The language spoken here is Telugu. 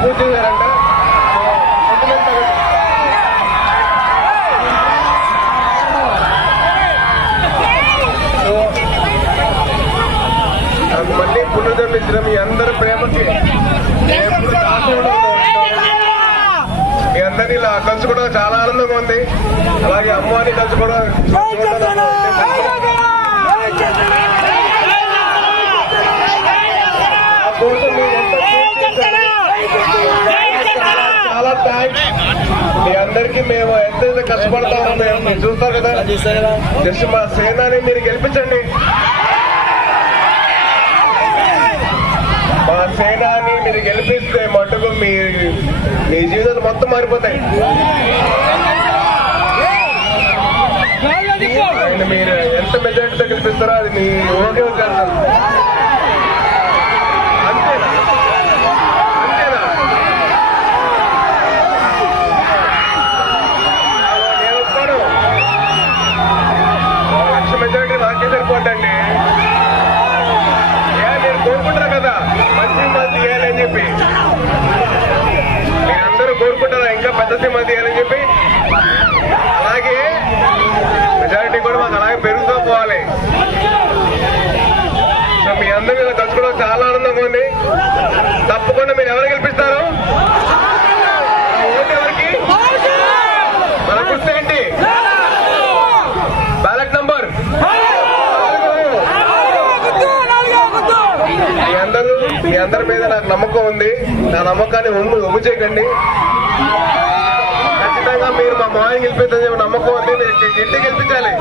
పూజ చేశారంట మళ్ళీ పునర్జన్మించిన మీ అందరి ప్రేమకి మీ అందరినీ ఇలా కలుసుకోవడం చాలా ఆనందంగా ఉంది అలాగే అమ్మవారిని కలుసుకోవడం మీ అందరికీ మేము ఎంతైతే కష్టపడతామో మేము మీరు చూస్తారు కదా. జస్ట్ మా సేనాని మీరు గెలిపించండి. మా సేనాని మీరు గెలిపిస్తే మటుకు మీ మీ జీవితాలు మొత్తం మారిపోతాయి. మీరు ఎంత మెజార్టీతో గెలిపిస్తారో అది మీ ఓకే చేస్తారు అంతేనా అంతేనా నేను ఒప్పుకోను. లక్ష మెజారిటీ నాకే ఏ మీరు కోరుకుంటారు కదా? మంచి మంది చేయాలని చెప్పి. మీరందరూ కోరుకుంటారా? ఇంకా పెద్ద సినిమా తీయాలని చెప్పి? అలాగే మెజారిటీ కూడా మాకు అలాగే పెరుగుతూ పోవాలి. సో మీ అందరినీ ఇలా కలుసుకోవడం చాలా ఆనందంగా ఉంది. తప్ప అందరూ మీ అందరి మీద నాకు నమ్మకం ఉంది. నా నమ్మకాన్ని ఒమ్ము ఒమ్ము చేయకండి. ఖచ్చితంగా మీరు మా మాయని గెలిపిద్దని చెప్పి నమ్మకం ఉంది. మీరు ఇంటికి గెలిపించాలి.